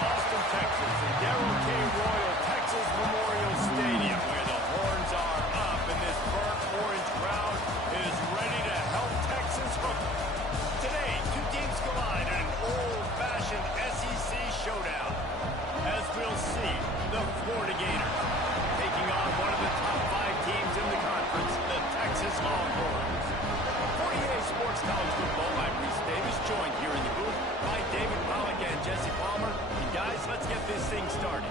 Austin, Texas, and Darrell K. Royal Texas Memorial Stadium, where the horns are up and this burnt orange crowd is ready to help Texas hook. Today, two teams collide in an old-fashioned SEC showdown. As we'll see, the Florida Gators taking on one of the top 5 teams in the conference, the Texas Longhorns. 48 Sports College Football, I'm Reese Davis, joined here in the booth by David Pollack and Jesse Palmer. And guys, let's get this thing started.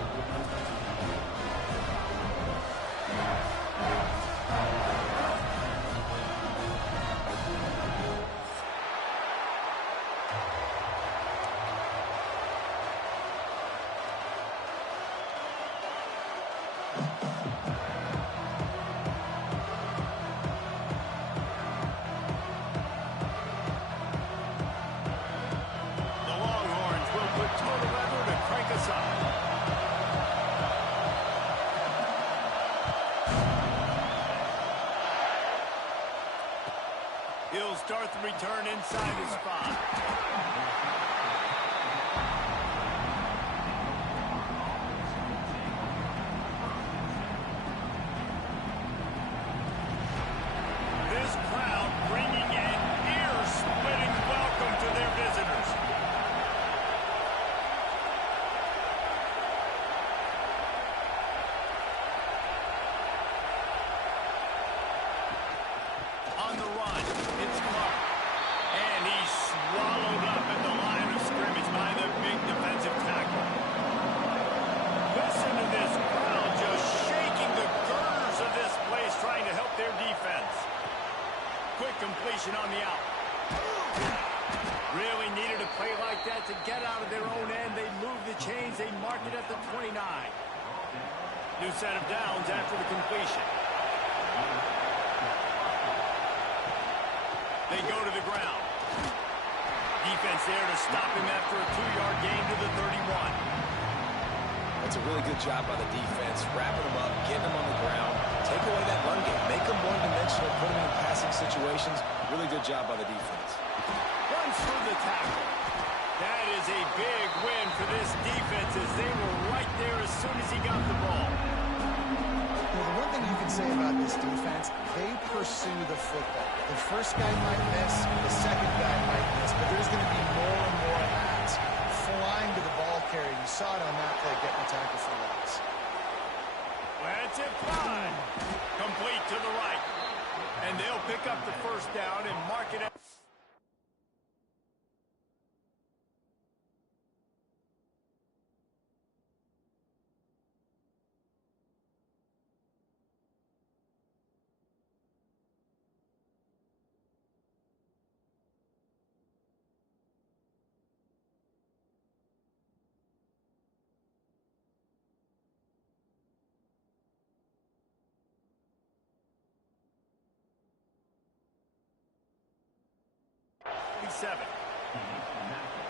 He'll start the return inside his 5. This crowd bringing an ear-splitting welcome to their visitors. On the run, it's Clark. And he's swallowed up at the line of scrimmage by the big defensive tackle. Listen to this crowd just shaking the girders of this place, trying to help their defense. Quick completion on the out. Really needed a play like that to get out of their own end. They move the chains. They mark it at the 29. New set of downs after the completion. They go to the ground. Defense there to stop him after a 2-yard gain to the 31. That's a really good job by the defense, wrapping them up, getting them on the ground, take away that run game, make them one-dimensional, put them in passing situations. Really good job by the defense. Runs through the tackle. That is a big win for this defense as they were right there as soon as he got the ball. Well, the one thing you can say about this defense, they pursue the football. The first guy might miss, the second guy might miss, but there's going to be more and more hats flying to the ball carrier. You saw it on that play, getting the tackle for loss. That's it, 5. Complete to the right. And they'll pick up the first down and mark it up.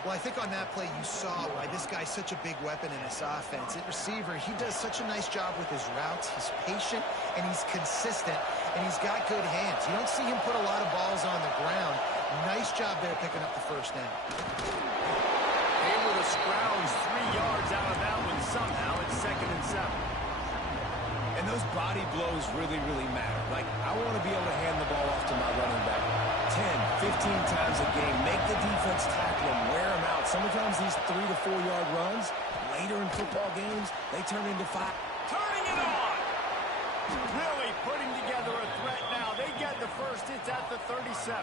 Well, I think on that play you saw why this guy's such a big weapon in this offense. At receiver, he does such a nice job with his routes. He's patient, and he's consistent, and he's got good hands. You don't see him put a lot of balls on the ground. Nice job there picking up the first down. Able to scrounge 3 yards out of that one somehow. It's 2nd and 7. And those body blows really, really matter. Like, I want to be able to hand the ball off to my running back 10, 15 times a game. Make the defense tackle him, wear him out. Sometimes these 3 to 4 yard runs, later in football games, they turn into 5. Turning it on! Really putting together a threat now. They get the first. It's at the 37.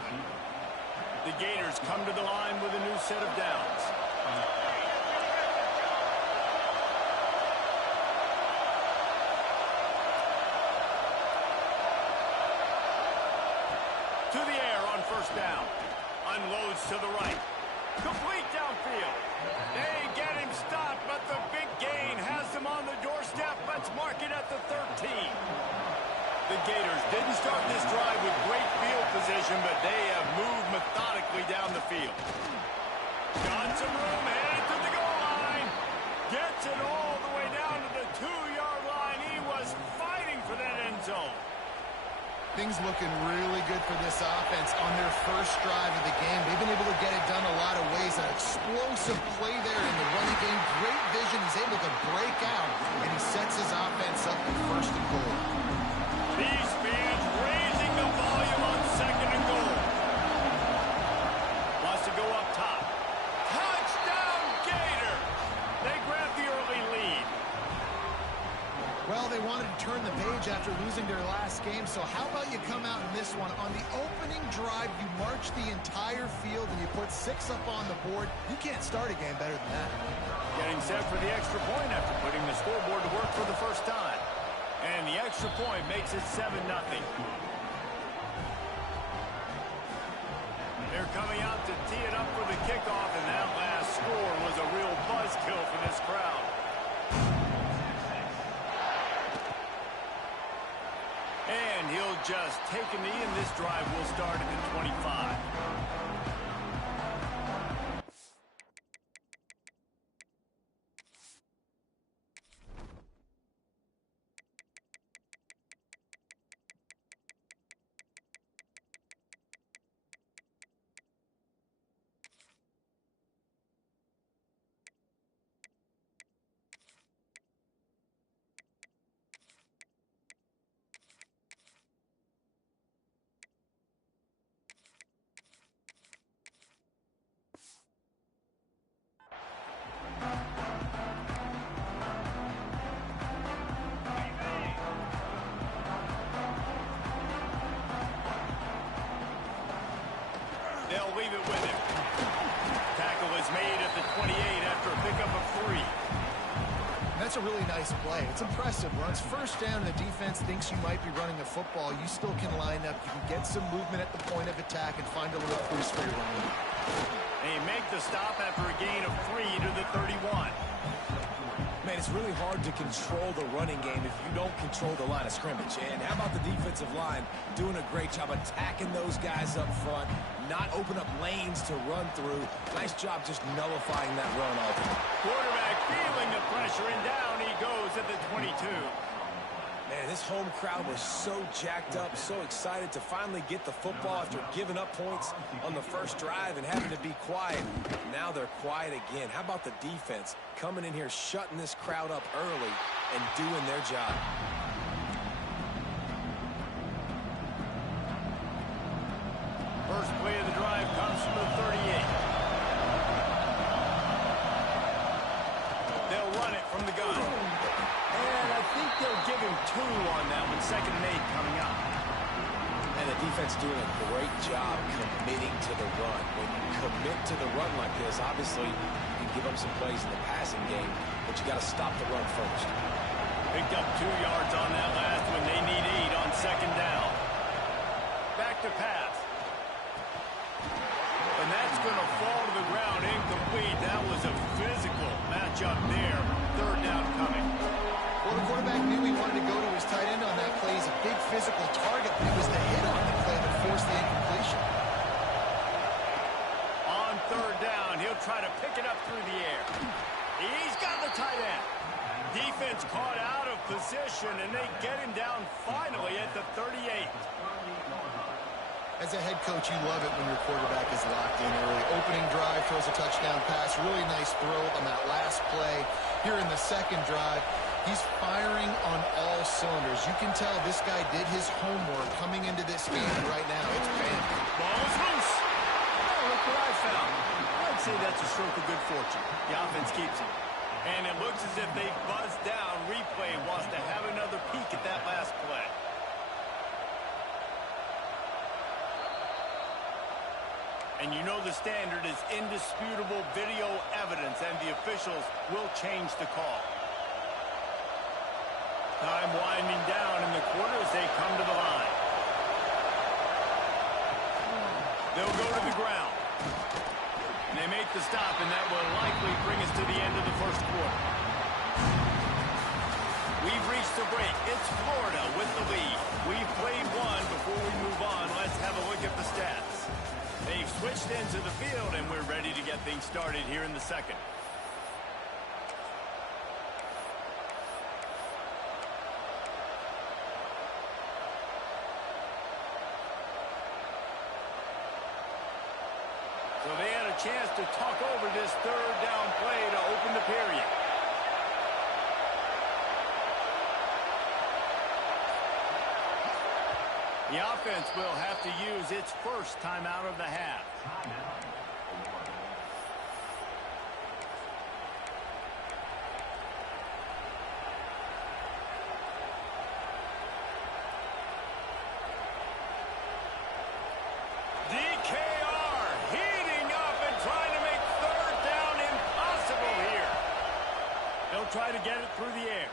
The Gators come to the line with a new set of downs. To the air on first down. Unloads to the right. Complete downfield. They get him stopped, but the big gain has him on the doorstep. Let's mark it at the 13. The Gators didn't start this drive with great field position, but they have moved methodically down the field. Got some room, headed to the goal line. Gets it all the way down to the 2-yard line. He was fighting for that end zone. Things looking really good for this offense on their first drive of the game. They've been able to get it done a lot of ways. An explosive play there in the running game. Great vision. He's able to break out, and he sets his offense up for first and goal. These fans raising the volume on second and goal. Wants to go up top. Touchdown, Gator! They grab the early lead. Well, they wanted to turn the page after losing their last game, so how about you come out in this one? On the opening drive, you march the entire field and you put 6 up on the board. You can't start a game better than that. Getting set for the extra point after putting the scoreboard to work for the first time. And the extra point makes it 7-0. They're coming out to tee it up for the kickoff, and that last score was a real buzzkill for this crowd. And he'll just take a knee, and this drive will start at the 25. They'll leave it with him. Tackle is made at the 28 after a pickup of 3. And that's a really nice play. It's impressive. Runs first down, and the defense thinks you might be running a football. You still can line up. You can get some movement at the point of attack and find a little crease for your running. They make the stop after a gain of 3 to the 31. Man, it's really hard to control the running game if you don't control the line of scrimmage. And how about the defensive line doing a great job attacking those guys up front, not open up lanes to run through. Nice job just nullifying that run altogether. Quarterback feeling the pressure, and down he goes at the 22. Man, this home crowd was so jacked up, so excited to finally get the football after giving up points on the first drive and having to be quiet. Now they're quiet again. How about the defense coming in here, shutting this crowd up early and doing their job? First play of the drive comes from the 38. They'll run it from the gun. And I think they'll give him 2 on that one. 2nd and 8 coming up. And the defense doing a great job committing to the run. When you commit to the run like this, obviously you can give up some plays in the passing game, but you got to stop the run first. Picked up 2 yards on that last one. They need 8 on 2nd down. Back to pass. And that's going to fall to the ground incomplete. That was a physical matchup there. 3rd down coming. Well, the quarterback knew he wanted to go to his tight end on that play. He's a big physical target, but it was the hit on the play that forced the incompletion. On 3rd down, he'll try to pick it up through the air. He's got the tight end. Defense caught out of position, and they get him down finally at the 38. As a head coach, you love it when your quarterback is locked in early. Opening drive, throws a touchdown pass. Really nice throw on that last play. Here in the 2nd drive, he's firing on all cylinders. You can tell this guy did his homework coming into this game, and right now it's bam. Ball's loose. Oh, look what I found. I'd say that's a stroke of good fortune. The offense keeps him. And it looks as if they buzzed down. Replay wants to have another peek at that last play. And you know the standard is indisputable video evidence, and the officials will change the call. Time winding down in the quarter as they come to the line. They'll go to the ground. And they make the stop, and that will likely bring us to the end of the first quarter. We've reached the break. It's Florida with the lead. We've played one. Before we move on, let's have a look at the stats. They've switched into the field, and we're ready to get things started here in the 2nd. So they had a chance to talk over this third down play to open the period. The offense will have to use its first timeout of the half. DKR heating up and trying to make third down impossible here. They'll try to get it through the air.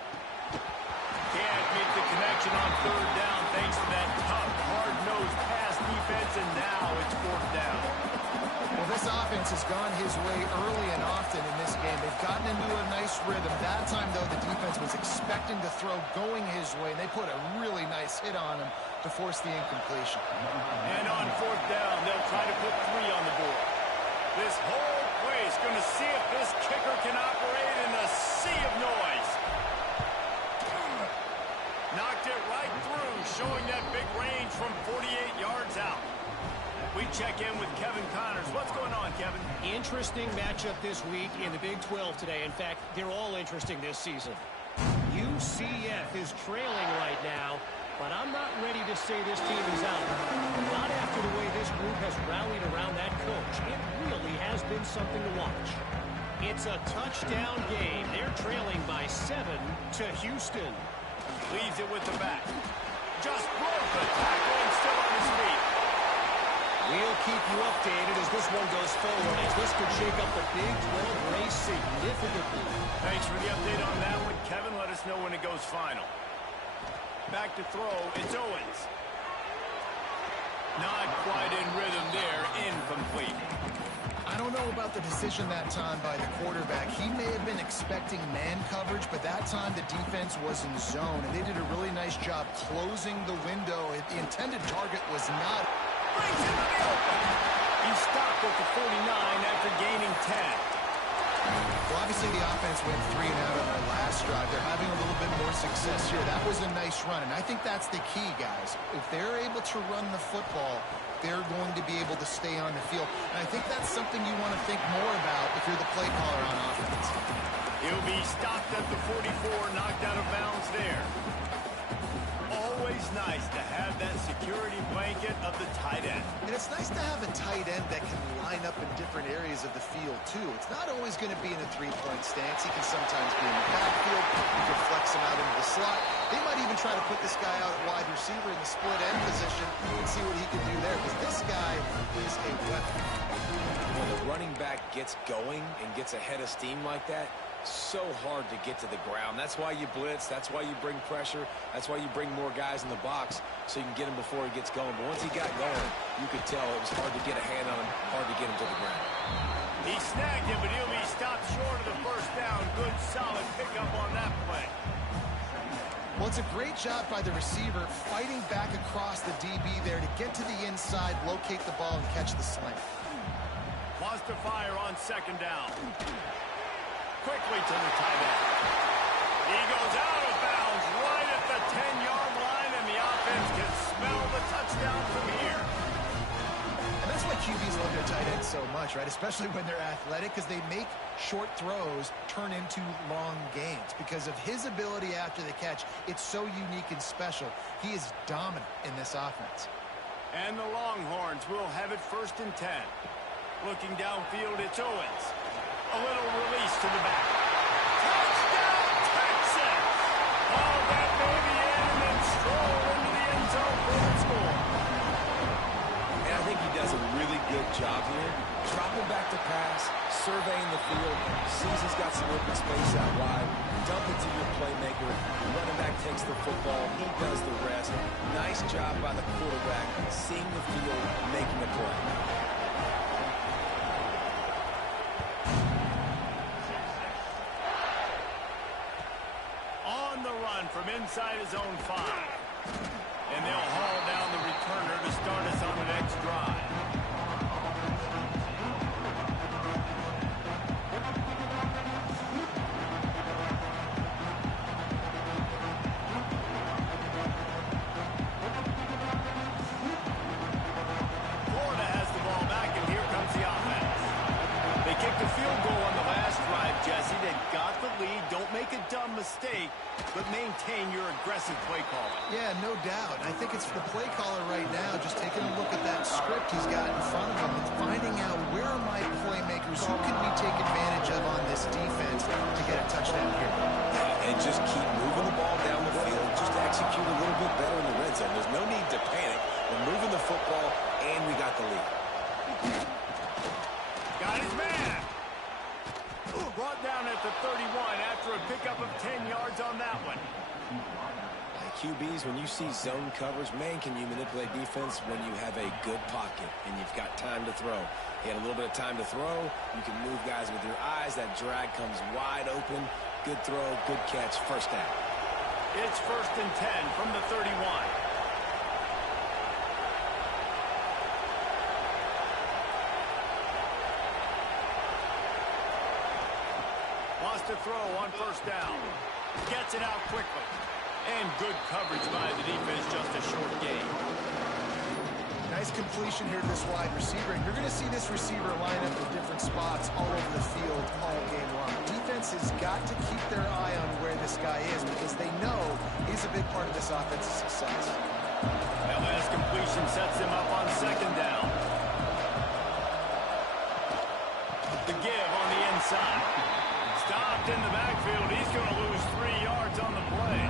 Can't make the connection on third down thanks to that tough, hard-nosed pass defense, and now it's fourth down. Well, this offense has gone his way early and often in this game. They've gotten into a nice rhythm. That time, though, the defense was expecting to throw going his way, and they put a really nice hit on him to force the incompletion. And on fourth down, they'll try to put 3 on the board. This whole place going to see if this kicker can operate in the sea of noise. Knocked it right through, showing that big range from 48 yards out. We check in with Kevin Connors. What's going on, Kevin? Interesting matchup this week in the Big 12 today. In fact, they're all interesting this season. UCF is trailing right now, but I'm not ready to say this team is out. Not after the way this group has rallied around that coach. It really has been something to watch. It's a touchdown game. They're trailing by 7 to Houston. Leaves it with the back. Just broke the tackle and still on his feet. We'll keep you updated as this one goes forward, as this could shake up the Big 12 race significantly. Thanks for the update on that one, Kevin. Let us know when it goes final. Back to throw, it's Owens. Not quite in rhythm there, incomplete. I don't know about the decision that time by the quarterback. He may have been expecting man coverage, but that time the defense was in zone, and they did a really nice job closing the window. The intended target was not. Brings him to the open. He stopped at the 49 after gaining 10. Well, obviously the offense went 3 and out on their last drive. They're having a little bit more success here. That was a nice run, and I think that's the key, guys. If they're able to run the football, they're going to be able to stay on the field. And I think that's something you want to think more about if you're the play caller on offense. He'll be stopped at the 44, knocked out of bounds there. Always nice to have that security blanket of the tight end. And it's nice to have a tight end that can line up in different areas of the field, too. It's not always going to be in a three-point stance. He can sometimes be in the backfield. You can flex him out into the slot. They might even try to put this guy out at wide receiver in the split end position and see what he can do there, because this guy is a weapon. When the running back gets going and gets ahead of steam like that, so hard to get to the ground. That's why you blitz. That's why you bring pressure. That's why you bring more guys in the box so you can get him before he gets going. But once he got going, you could tell it was hard to get a hand on him, hard to get him to the ground. He snagged him, but he'll be stopped short of the first down. Good, solid pickup on that play. Well, it's a great job by the receiver fighting back across the DB there to get to the inside, locate the ball, and catch the slant. Wants to fire on second down. Quickly to the tight end. He goes out of bounds right at the 10-yard line, and the offense can smell the touchdown from here. And that's why QBs love their tight ends so much, right? Especially when they're athletic, because they make short throws turn into long gains. Because of his ability after the catch, it's so unique and special. He is dominant in this offense. And the Longhorns will have it 1st and 10. Looking downfield, it's Owens. A little release to the back. Touchdown, Texas! Oh, that baby in and then stroll into the end zone for the score. And I think he does a really good job here. Dropping back to pass, surveying the field, sees he's got some open space out wide, dump it to your playmaker, the running back takes the football, he does the rest. Nice job by the quarterback, seeing the field, making a play. From inside his own 5. And they'll haul down the returner to start us on the next drive. Florida has the ball back, and here comes the offense. maintain your aggressive play calling. Yeah, no doubt. I think it's the play caller right now just taking a look at that script he's got in front of him and finding out where are my playmakers, who can we take advantage of on this defense to get a touchdown here. And just keep moving the ball down the field. Just execute a little bit better in the red zone. There's no need to panic. We're moving the football, and we got the lead. Got his man. Ooh, brought down at the 31 after a pickup of 10 yards on that one. Like QBs, when you see zone coverage, man, can you manipulate defense when you have a good pocket and you've got time to throw. He had a little bit of time to throw. You can move guys with your eyes. That drag comes wide open. Good throw, good catch, first down. It's 1st and 10 from the 31. Wants to throw on 1st down. Gets it out quickly. And good coverage by the defense, just a short gain. Nice completion here to this wide receiver, and you're going to see this receiver line up in different spots all over the field all game long. Defense has got to keep their eye on where this guy is because they know he's a big part of this offense's success. That last completion sets him up on 2nd down. The give on the inside. Stopped in the backfield. He's going to lose 3 yards on the play.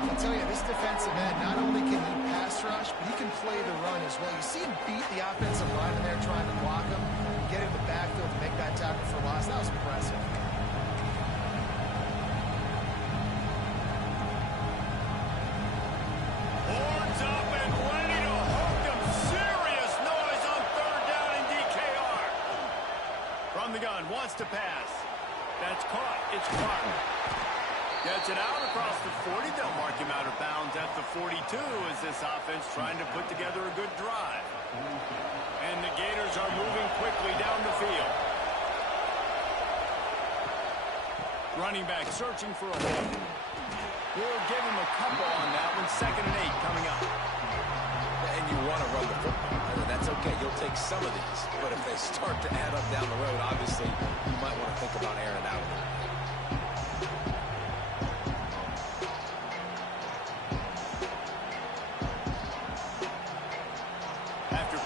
I'll tell you, this defensive end, not only can he pass rush, but he can play the run as well. You see him beat the offensive lineman there trying to block him, get in the backfield to make that tackle for loss. That was impressive. Horns up and ready to hook him. Serious noise on 3rd down in DKR. From the gun, wants to pass. That's caught. It's Clark. Gets it out across the 40. They'll mark him out of bounds at the 42 as this offense trying to put together a good drive. And the Gators are moving quickly down the field. Running back searching for a hole. We'll give him a couple on that one. 2nd and 8 coming up. And you want to run the football. That's okay. You'll take some of these. But if they start to add up down the road, obviously, you might want to think about airing it out a little bit.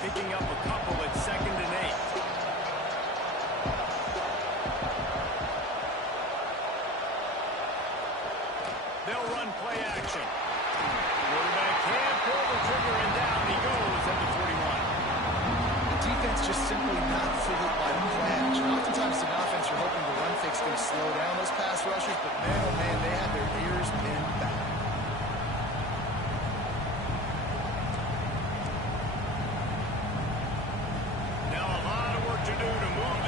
Picking up a couple at 2nd and 8. They'll run play action. Quarterback can't pull the trigger, and down he goes at the 41. The defense just simply not fooled by the play action. Oftentimes an offense you're hoping the run fix going to slow down those pass rushers, but man, oh man, they had their ears pinned back.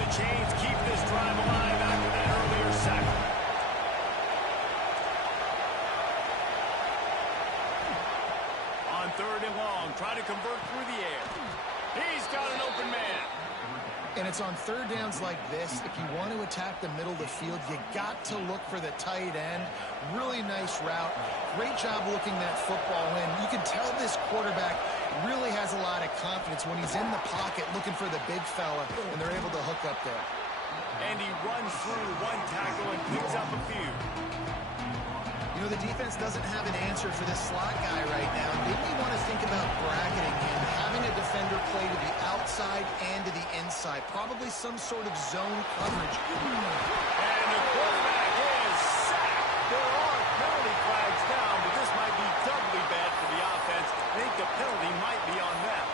Chains keep this drive alive after that earlier sack. On 3rd and long, try to convert through the air. He's got an open man. And it's on 3rd downs like this. If you want to attack the middle of the field, you got to look for the tight end. Really nice route. Great job looking that football in. You can tell this quarterback really has a lot of confidence when he's in the pocket looking for the big fella, and they're able to hook up there. And he runs through one tackle and picks up a few. You know, the defense doesn't have an answer for this slot guy right now. Maybe you want to think about bracketing him, having a defender play to the outside and to the inside. Probably some sort of zone coverage. And the quarterback is sacked. There are penalty flags down, but this might be doubly bad for the offense. I think the penalty might be on them.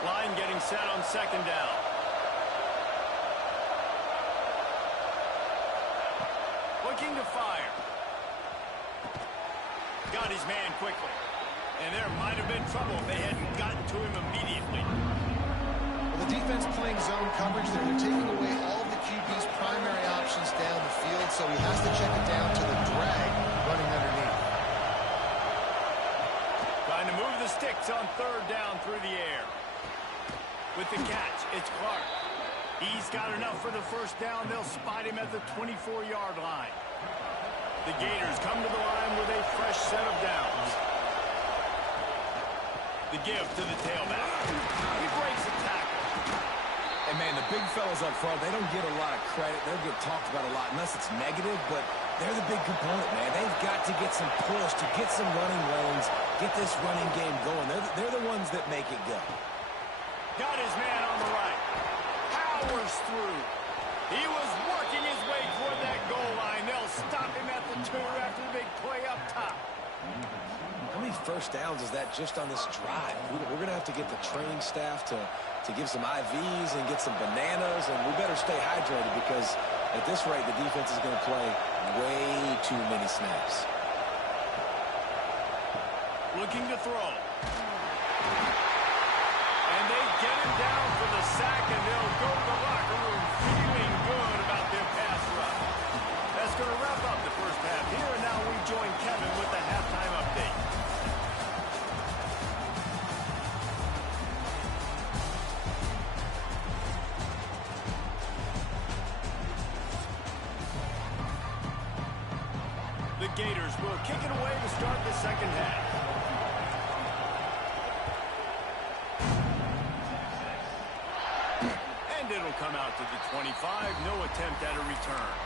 Line getting set on 2nd down. Looking to fire. Got his man quickly. And there might have been trouble if they hadn't gotten to him immediately. Well, the defense playing zone coverage there. They're taking away all the QB's primary options down the field, so he has to check it down to the drag running underneath. Trying to move the sticks on 3rd down through the air. With the catch, it's Clark. He's got enough for the 1st down. They'll spot him at the 24-yard line. The Gators come to the line with a fresh set of downs. The give to the tailback. He breaks the tackle. And, man, the big fellas up front, they don't get a lot of credit. They'll get talked about a lot unless it's negative, but they're the big component, man. They've got to get some push, to get some running lanes, get this running game going. They're the ones that make it go. Got his man on the right. Powers through. He was working his way toward that goal line. They'll stop him at the 2 after the big play up top. How many first downs is that just on this drive? We're going to have to get the training staff to give some IVs and get some bananas, and we better stay hydrated because at this rate, the defense is going to play way too many snaps. Looking to throw. And they get him down for the sack, and they'll go to the locker room feeling good about their pass rush. That's going to wrap up the first half here, and now we join Kevin with the halftime update. The Gators will kick it away to start the second half. And it'll come out to the 25. No attempt at a return.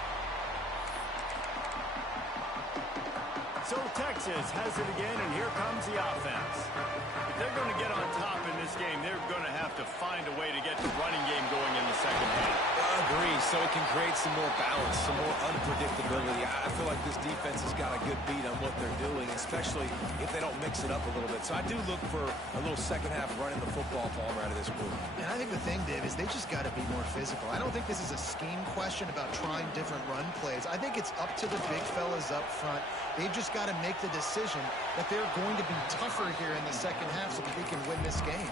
So Texas has it again, and here comes the offense. If they're going to get on top in this game, they're going to have to find a way to get the running game going in the second half. I agree, so it can create some more balance, some more unpredictability. I feel like this defense has got a good beat on what they're doing, especially if they don't mix it up a little bit. So I do look for a little second half running the football Palmer out of this group. And I think the thing, Dave, is they just got to be more physical. I don't think this is a scheme question about trying different run plays. I think it's up to the big fellas up front. They've just got to make the decision that they're going to be tougher here in the second half so that they can win this game.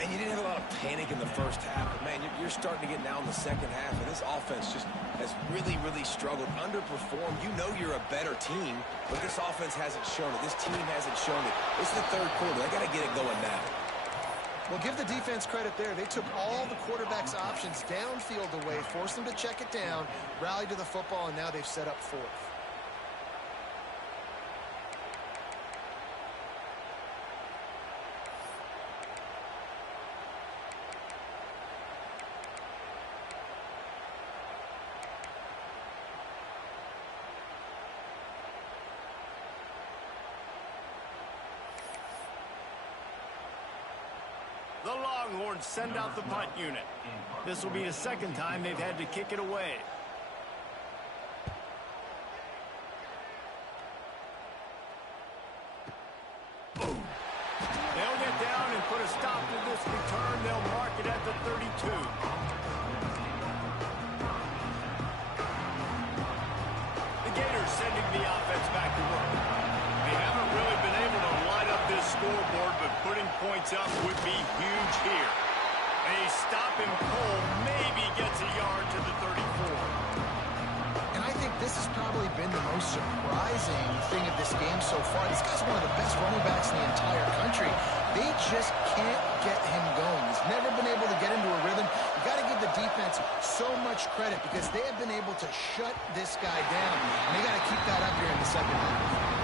And you didn't have a lot of panic in the first half, but, man, you're starting to get now in the second half, and this offense just has really, really struggled, underperformed. You know you're a better team, but this offense hasn't shown it. This team hasn't shown it. It's the third quarter. They got to get it going now. Well, give the defense credit there. They took all the quarterback's options downfield away, forced them to check it down, rallied to the football, and now they've set up fourth. The Longhorns send out the punt unit. This will be the second time they've had to kick it away. They'll get down and put a stop to this return. They'll mark it at the 32. The Gators sending the offense back to work. They haven't really been able to line up this scoreboard, but putting points up would be huge here. A stop and pull maybe gets a yard to the 34. And I think this has probably been the most surprising thing of this game so far. This guy's one of the best running backs in the entire country. They just can't get him going. He's never been able to get into a rhythm. You got to give the defense so much credit because they have been able to shut this guy down. And they got to keep that up here in the second half.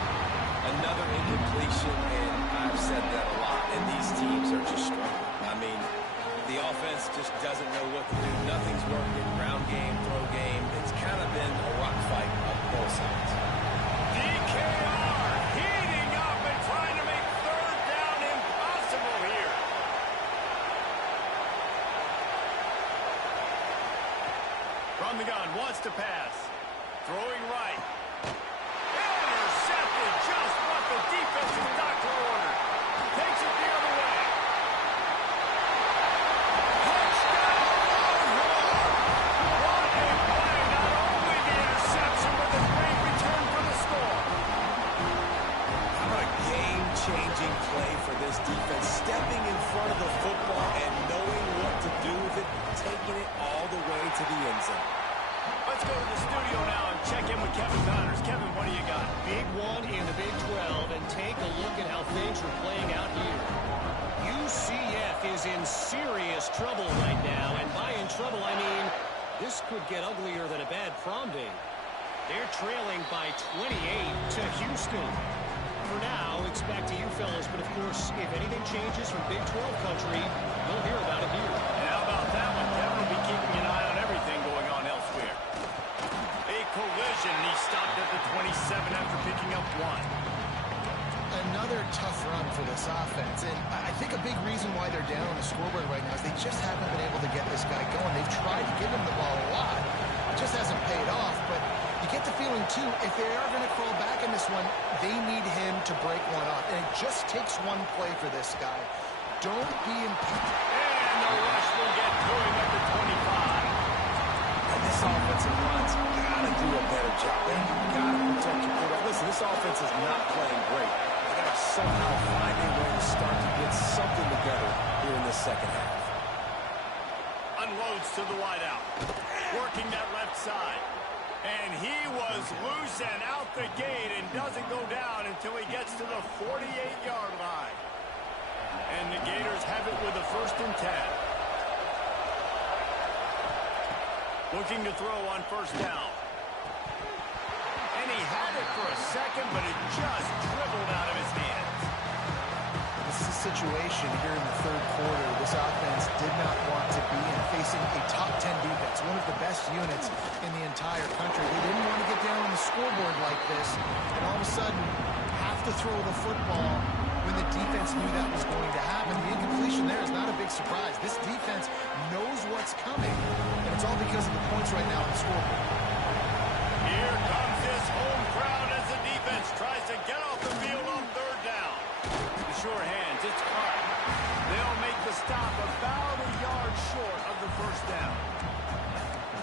Another incompletion, and I've said that a lot, and these teams are just struggling. I mean, the offense just doesn't know what to do. Nothing's working. Ground game, throw game. It's kind of been a rock fight on both sides. DKR heating up and trying to make third down impossible here. From the gun, wants to pass. Throwing right. Intercepted, just what the defensive doctor ordered. Takes it the other way. Touchdown, Longhorns! What a play! Not only the interception, but the great return for the score. How about a game-changing play for this defense? Stepping in front of the football and knowing what to do with it, taking it all the way to the end zone. Let's go to the studio now and check in with Kevin Connors. Kevin, what do you got? Big one in the Big 12, and take a look at how things are playing out here. UCF is in serious trouble right now, and by in trouble, I mean this could get uglier than a bad prom date. They're trailing by 28 to Houston. For now, it's back to you fellas, but of course, if anything changes from Big 12 country, you'll hear about it here. And how about that one? stopped at the 27 after picking up 1. Another tough run for this offense, and I think a big reason why they're down on the scoreboard right now is they just haven't been able to get this guy going. They've tried to give him the ball a lot. It just hasn't paid off, but you get the feeling, too, if they are going to crawl back in this one, they need him to break one off, and it just takes one play for this guy. Don't be impatient. And the rush will get to him at the 25. And this offensive line's got to do a better job. They got to protect your quarterback. Listen, this offense is not playing great. They got to somehow find a way to start to get something together here in the second half. Unloads to the wideout. Working that left side. And he was loose and out the gate and doesn't go down until he gets to the 48-yard line. And the Gators have it with a 1st and 10. Looking to throw on 1st down. And he had it for a second, but it just dribbled out of his hands. This is a situation here in the 3rd quarter this offense did not want to be in, facing a top 10 defense, one of the best units in the entire country. They didn't want to get down on the scoreboard like this and all of a sudden have to throw the football when the defense knew that was going to happen. The incompletion there is not a big surprise. This defense knows what's coming, and it's all because of the points right now on the scoreboard. Here comes this home crowd as the defense tries to get off the field on 3rd down. The sure hands, it's caught. They'll make the stop about a yard short of the 1st down.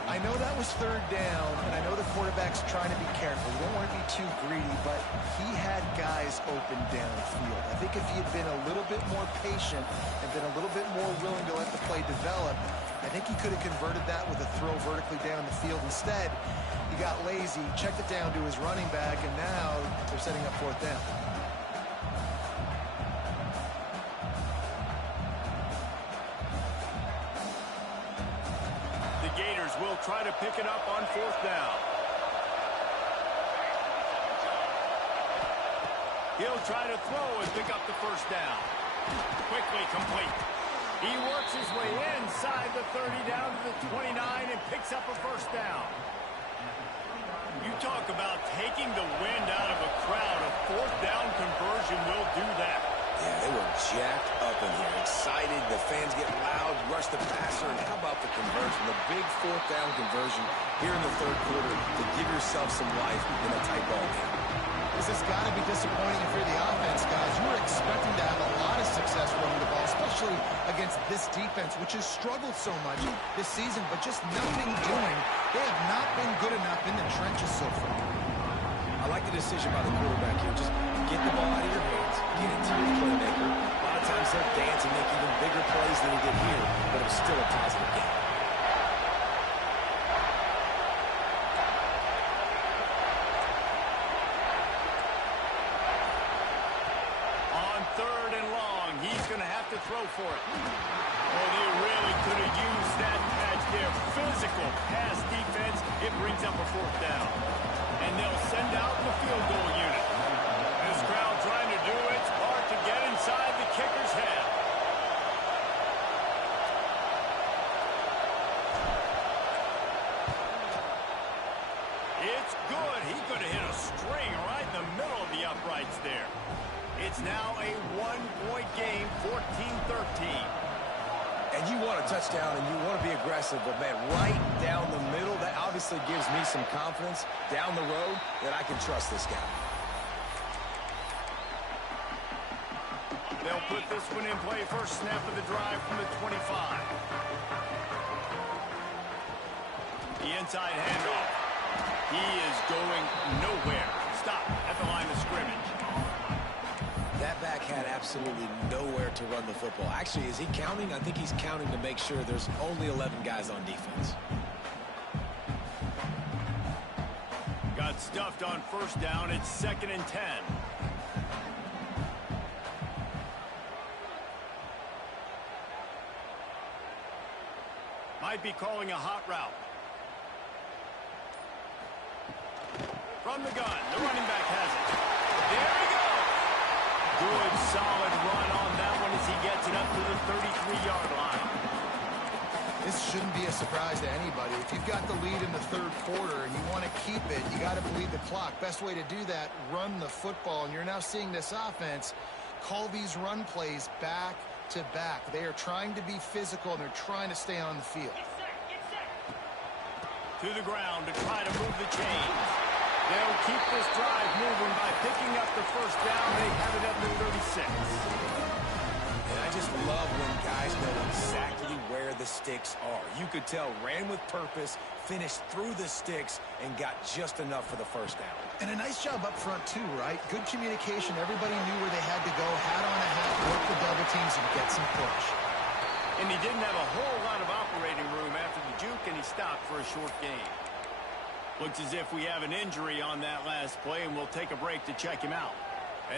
I know that was 3rd down, and I know the quarterback's trying to be careful. You don't want to be too greedy, but he had guys open downfield. I think if he had been a little bit more patient and been a little bit more willing to let the play develop, I think he could have converted that with a throw vertically down the field. Instead, he got lazy, checked it down to his running back, and now they're setting up 4th down. Will try to pick it up on 4th down. He'll try to throw and pick up the 1st down. Quickly complete. He works his way inside the 30 down to the 29 and picks up a 1st down. You talk about taking the wind out of a crowd. A 4th down conversion will do that. Yeah, they were jacked up in here, excited. The fans get loud, rush the passer, and how about the conversion? The big 4th down conversion here in the 3rd quarter to give yourself some life in a tight ball game. This has got to be disappointing if you're the offense, guys. You were expecting to have a lot of success running the ball, especially against this defense, which has struggled so much this season, but just nothing doing. They have not been good enough in the trenches so far. I like the decision by the quarterback here. Just get the ball out of your hands, get it to your playmaker. A lot of times they'll dance and make even bigger plays than he did here, but it was still a positive game. On 3rd and long, he's going to have to throw for it. Oh, they really could have used that patch there. Physical pass defense. It brings up a 4th down. And they'll send out the field goal unit. This crowd trying to do its part to get inside the kicker's head. It's good. He could have hit a string right in the middle of the uprights there. It's now a 1-point game, 14-13. And you want a touchdown and you want to be aggressive, but, man, right down the middle, that obviously gives me some confidence down the road that I can trust this guy. They'll put this one in play. 1st snap of the drive from the 25. The inside handoff. He is going nowhere. Stop at the line of scrimmage. That back had absolutely nowhere to run the football. Actually, is he counting? I think he's counting to make sure there's only 11 guys on defense. Got stuffed on 1st down. It's 2nd and 10. Might be calling a hot route. From the gun, the running back has it. There he goes. Good, solid run on that one as he gets it up to the 33-yard line. This shouldn't be a surprise to anybody. If you've got the lead in the third quarter and you want to keep it, you got to bleed the clock. Best way to do that, run the football. And you're now seeing this offense call these run plays back to back. They are trying to be physical, and they're trying to stay on the field. To the ground to try to move the chains. They'll keep this drive moving by picking up the first down. They have it at the 36. And I just love when guys know exactly where the sticks are. You could tell, ran with purpose, finished through the sticks, and got just enough for the first down. And a nice job up front, too, right? Good communication. Everybody knew where they had to go, hat on a hat, work the double teams, and get some push. And he didn't have a whole lot of operating room after the juke, and he stopped for a short gain. Looks as if we have an injury on that last play, and we'll take a break to check him out.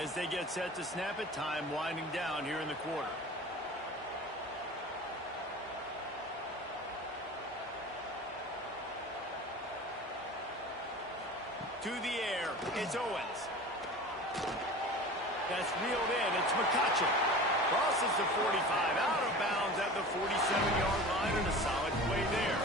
As they get set to snap it, time winding down here in the quarter. To the air, it's Owens. That's reeled in, it's McCutcheon. Crosses the 45, out of bounds at the 47-yard line, and a solid play there.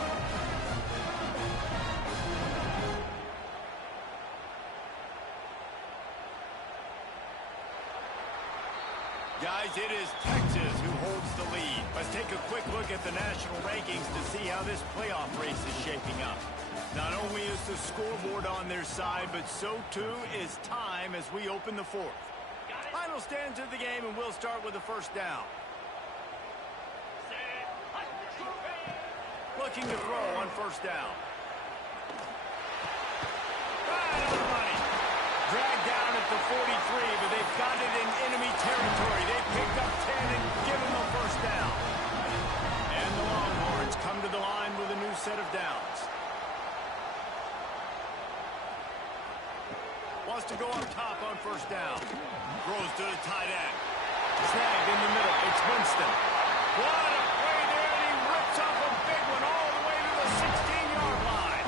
Guys, it is Texas who holds the lead. Let's take a quick look at the national rankings to see how this playoff race is shaping up. Not only is the scoreboard on their side, but so too is time as we open the fourth. Final stands of the game, and we'll start with the first down. Looking to throw on first down. Right on the money. Dragged down at the 43, but they've got it in enemy territory. They picked up 10 and given them first down. And the Longhorns come to the line with a new set of downs. Wants to go up top on first down. Throws to the tight end. Snagged in the middle. It's Winston. What a play there, and he rips off a big one all the way to the 16-yard line.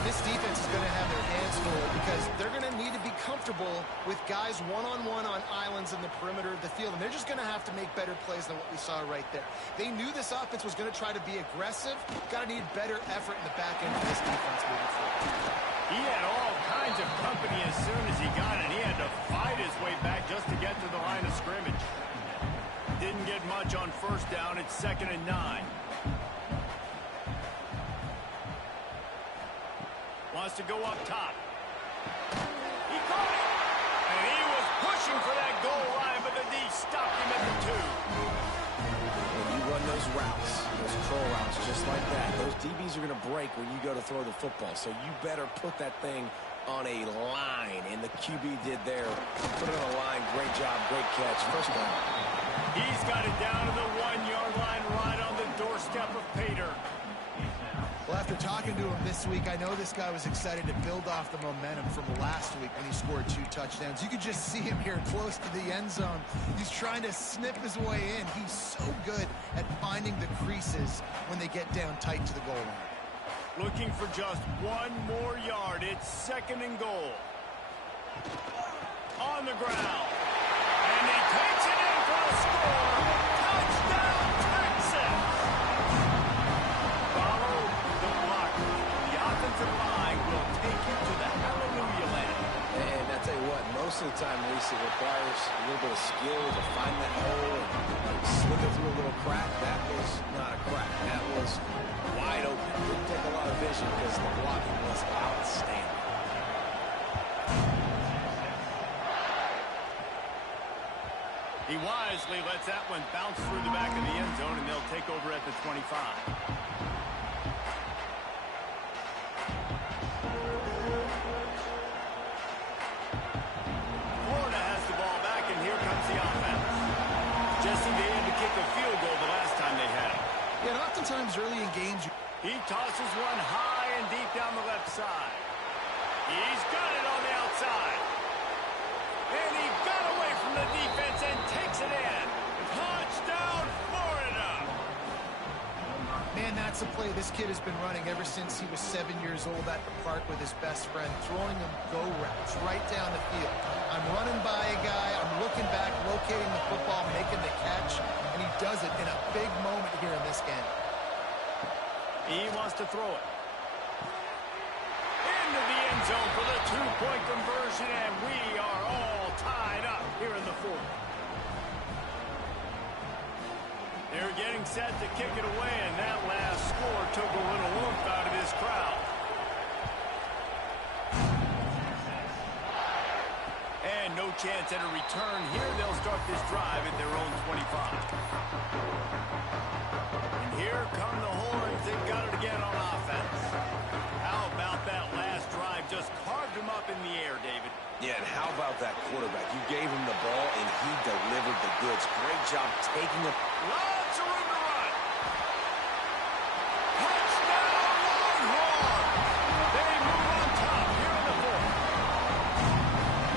And this defense is going to have their hands full because they're going to need to be comfortable with guys one-on-one on islands in the perimeter of the field, and they're just going to have to make better plays than what we saw right there. They knew this offense was going to try to be aggressive. Got to need better effort in the back end of this defense moving forward. He had all kinds of company as soon as he got it. He had to fight his way back just to get to the line of scrimmage. Didn't get much on first down. It's 2nd and 9. Wants to go up top. He caught it. And he was pushing for that goal line, but the D stopped him at the 2. When you run those routes, those curl routes, just like that, those DBs are going to break when you go to throw the football. So you better put that thing on a line, and the QB did there. Put it on a line. Great job, great catch. First down. He's got it down to the 1-yard line, right on the doorstep of Pater. Well, after talking to him this week, I know this guy was excited to build off the momentum from last week when he scored 2 touchdowns. You could just see him here close to the end zone. He's trying to snip his way in. He's so good at finding the creases when they get down tight to the goal line. Looking for just 1 more yard. It's 2nd and goal. On the ground. And he takes it in for the score. Touchdown, Texas! Follow the blocker. The offensive line will take you to the hallelujah land. And I tell you what, most of the time, Reese, it requires a little bit of skill to find that hole and slip it through a little crack. That was not a crack. That was wide open. Didn't take a lot of vision because the blocking was outstanding. He wisely lets that one bounce through the back of the end zone, and they'll take over at the 25. Florida has the ball back, and here comes the offense. Jesse, they had to kick a field goal the last time they had it. Yeah, and oftentimes early in games, He tosses one high and deep down the left side. He's got it on the outside. And he got away from the defense and takes it in. Touchdown, Florida! man, that's That's a play this kid has been running ever since he was 7 years old at the park with his best friend, throwing him go routes right down the field. I'm running by a guy, I'm looking back, locating the football, making the catch, and he does it in a big moment here in this game. He wants to throw it. Into the end zone for the two-point conversion, and we are all tied up here in the fourth. They're getting set to kick it away, and that last score took a little oomph out of this crowd. And no chance at a return here. They'll start this drive at their own 25. And here come the Horns. They've got it again on offense. How about that last drive? Just carved him up in the air, David. Yeah, and how about that quarterback? You gave him the ball, and he delivered the goods. Great job taking it. Lots of room to run. Touchdown, Longhorns! They move on top here in the fourth.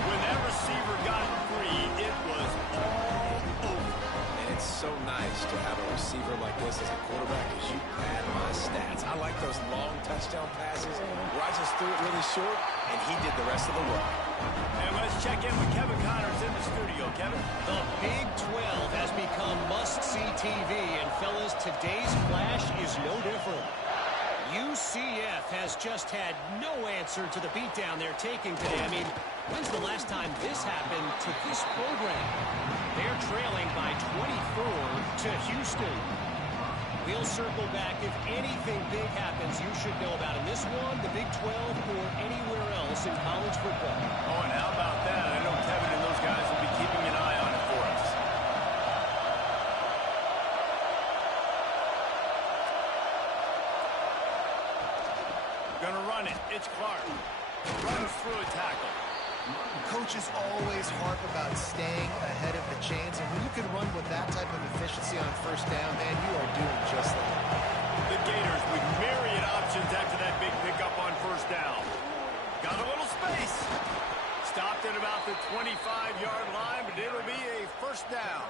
When that receiver got free, it was all over. And it's so nice to have a receiver like this as a quarterback as you pad my stats. I like those long touchdown passes where I just threw it really short, and he did the rest of the work. And let's check in with Kevin Connors in the studio. Kevin? The Big 12 has become must-see TV, and fellas, today's clash is no different. UCF has just had no answer to the beatdown they're taking today. I mean, when's the last time this happened to this program? They're trailing by 24 to Houston. We'll circle back. If anything big happens, you should know about in this one, the Big 12, or anywhere else in college football. Oh, and how about that? I know Kevin and those guys will be keeping an eye on it for us. Gonna run it. It's Clark. Runs through a tackle. Coaches always harp about staying ahead of the chains, and when you can run with that type of efficiency on first down, man, you are doing just that. The Gators with myriad options after that big pickup on first down. Got a little space. Stopped at about the 25-yard line, but it'll be a first down.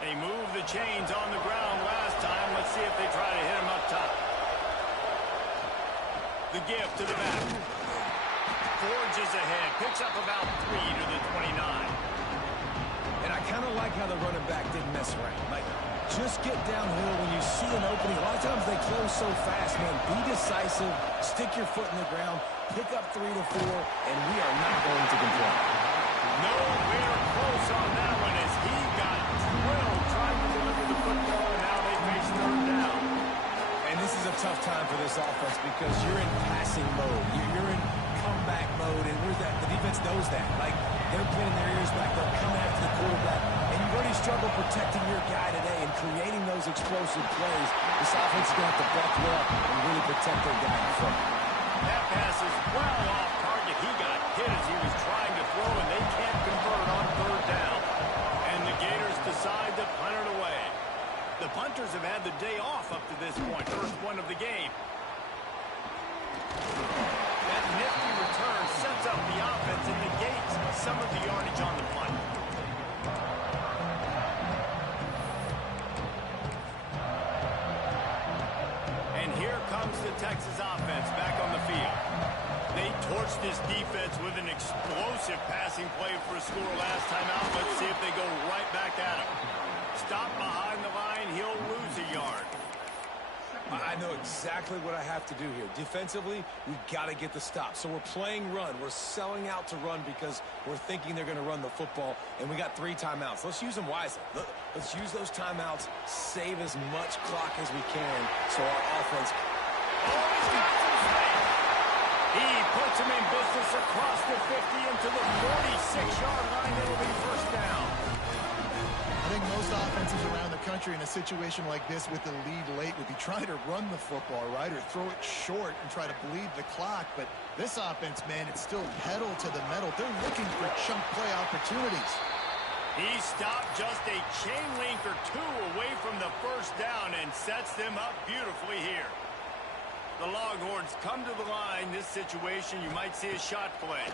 They moved the chains on the ground last time. Let's see if they try to hit him up top. The give to the back. Forges ahead, picks up about 3 to the 29. And I kind of like how the running back didn't mess around. Like, just get downhill when you see an opening. A lot of times they close so fast, man. Be decisive, stick your foot in the ground, pick up 3 to 4, and we are not going to complain. Nowhere close on that one as he got drilled trying to deliver the football, and now they face third down. And this is a tough time for this offense because you're in passing mode. You're in comeback mode, and the defense knows that. Like, they're pinning their ears back, they're coming after the quarterback, and you've already struggled protecting your guy today and creating those explosive plays. This offense is going to have to buckle up and really protect their guy in front. That pass is well off target. He got hit as he was trying to throw, and they can't convert on third down. And the Gators decide to punt it away. The punters have had the day off up to this point. First one of the game. That nifty return sets up the offense and negates some of the yardage on the punt. And here comes the Texas offense back on the field. They torched this defense with an explosive passing play for a score last time out. Let's see if they go right back at him. Stop behind the line, he'll lose a yard. I know exactly what I have to do here. Defensively, we've got to get the stop. So we're playing run. We're selling out to run because we're thinking they're going to run the football, and we got 3 timeouts. Let's use them wisely. Let's use those timeouts, save as much clock as we can so our offense... Oh, he's got some space. He puts him in business across the 50 into the 46-yard line. It'll be first down. I think most offenses around the country in a situation like this with the lead late would be trying to run the football, right, or throw it short and try to bleed the clock. But this offense, man, it's still pedal to the metal. They're looking for chunk play opportunities. He stopped just a chain link or 2 away from the first down and sets them up beautifully here. The Longhorns come to the line. This situation, you might see a shot play.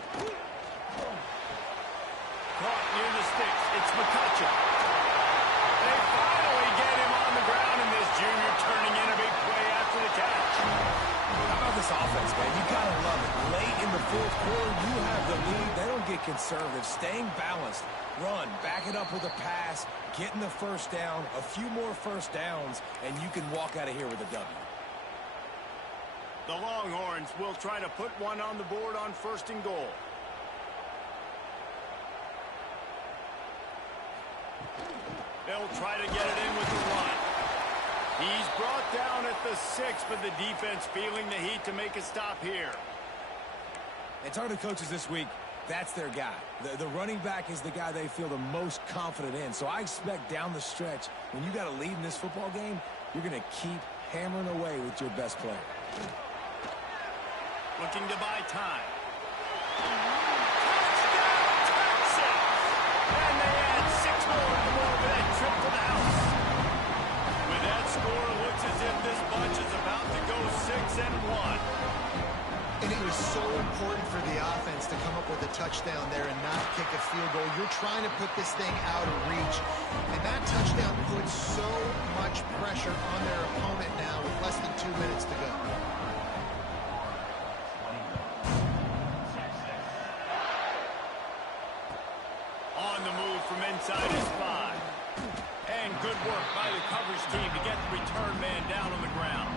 Caught near the sticks. It's McCutcheon. They finally get him on the ground, and this junior turning in a big play this offense, man. You got to love it. Late in the fourth quarter, you have the lead. They don't get conservative. Staying balanced. Run, back it up with a pass, getting the first down, a few more first downs, and you can walk out of here with a W. The Longhorns will try to put one on the board on 1st and goal. They'll try to get it in with the run. He's brought down at the 6, but the defense feeling the heat to make a stop here. And talking to coaches this week, that's their guy. The running back is the guy they feel the most confident in. So I expect down the stretch, when you got a lead in this football game, you're going to keep hammering away with your best player. Looking to buy time. Touchdown, Texas! And they add 6 more to that trip to the house. With that score, it looks as if this bunch is about to go 6-1. And it was so important for the offense to come up with a touchdown there and not kick a field goal. You're trying to put this thing out of reach. And that touchdown puts so much pressure on their opponent now with less than 2 minutes to go. On the move from inside his 5. And good work by the coverage team to get the return man down on the ground.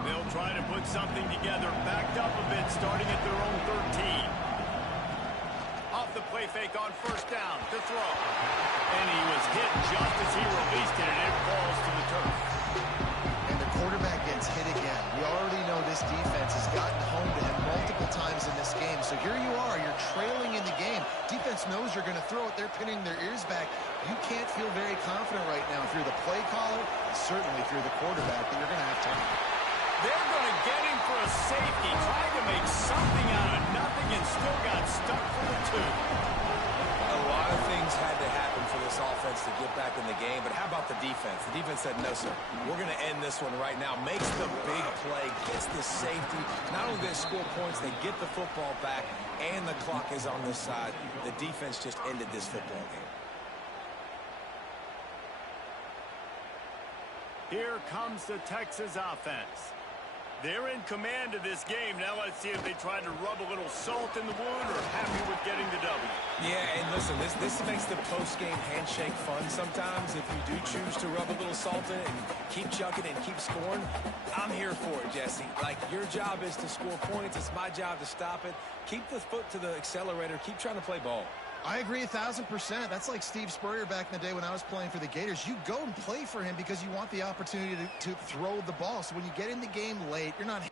They'll try to put something together, backed up a bit, starting at their own 13. Off the play fake on 1st down to throw. And he was hit just as he released it, and it falls to the turf. And the quarterback gets hit again. We already know this defense has gotten home to him multiple times in this game. So here you are, you're trailing in the game. Defense knows you're going to throw it. They're pinning their ears back. You can't feel very confident right now if you're the play caller, and certainly if you're the quarterback, that you're going to have time. They're going to get him for a safety, trying to make something out of nothing, and still got stuck for the 2. A lot of things had to happen for this offense to get back in the game, but how about the defense? The defense said, no, sir, we're going to end this one right now. Makes the big play, gets the safety. Not only do they score points, they get the football back, and the clock is on this side. The defense just ended this football game. Here comes the Texas offense. They're in command of this game. Now let's see if they try to rub a little salt in the wound or happy with getting the W. Yeah, and listen, this makes the post-game handshake fun sometimes. If you do choose to rub a little salt in it and keep chucking and keep scoring, I'm here for it, Jesse. Like, your job is to score points. It's my job to stop it. Keep the foot to the accelerator. Keep trying to play ball. I agree 1,000%. That's like Steve Spurrier back in the day when I was playing for the Gators. You go and play for him because you want the opportunity to throw the ball. So when you get in the game late, you're not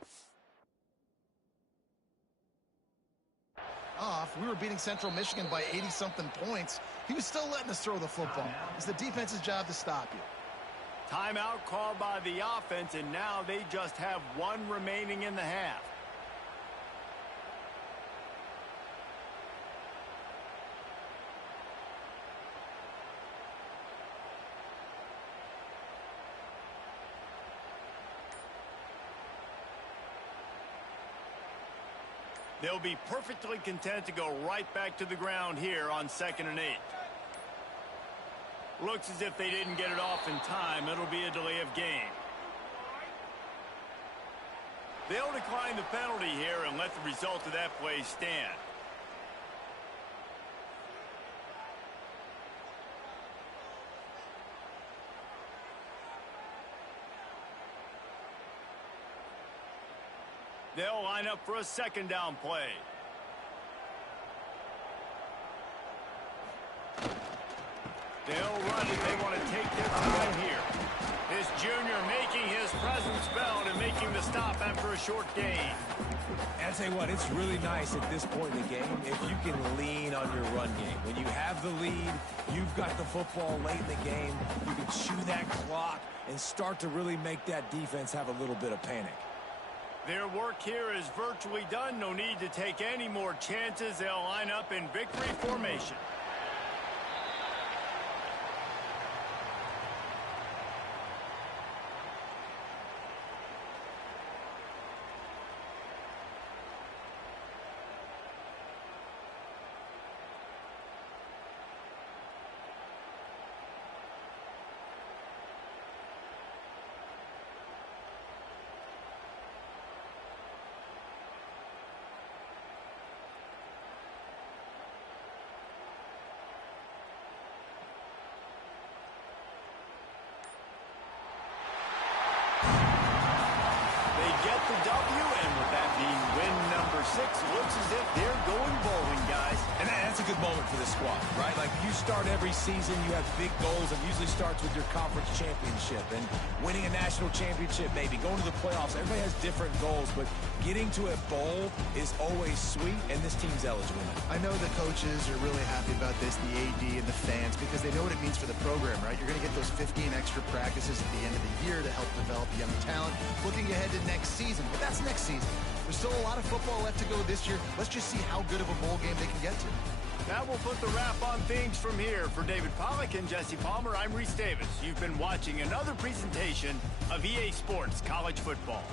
off. We were beating Central Michigan by 80-something points. He was still letting us throw the football. It's the defense's job to stop you. Timeout called by the offense, and now they just have 1 remaining in the half. They'll be perfectly content to go right back to the ground here on 2nd and 8. Looks as if they didn't get it off in time. It'll be a delay of game. They'll decline the penalty here and let the result of that play stand. They'll line up for a 2nd down play. They'll run it. They want to take their time here. This junior making his presence felt and making the stop after a short gain. And I tell you what, it's really nice at this point in the game if you can lean on your run game. When you have the lead, you've got the football late in the game, you can chew that clock and start to really make that defense have a little bit of panic. Their work here is virtually done. No need to take any more chances. They'll line up in victory formation. looks as if they're going bowling, guys. And that's a good moment for this squad, right? Like, you start every season, you have big goals. It usually starts with your conference championship and winning a national championship, maybe going to the playoffs. Everybody has different goals, but getting to a bowl is always sweet, and this team's eligible now. I know the coaches are really happy about this, the AD and the fans, because they know what it means for the program, right? You're going to get those 15 extra practices at the end of the year to help develop young talent. Looking ahead to next season, but that's next season. There's still a lot of football left to go this year. Let's just see how good of a bowl game they can get to. That will put the wrap on things from here. For David Pollack and Jesse Palmer, I'm Reese Davis. You've been watching another presentation of EA Sports College Football.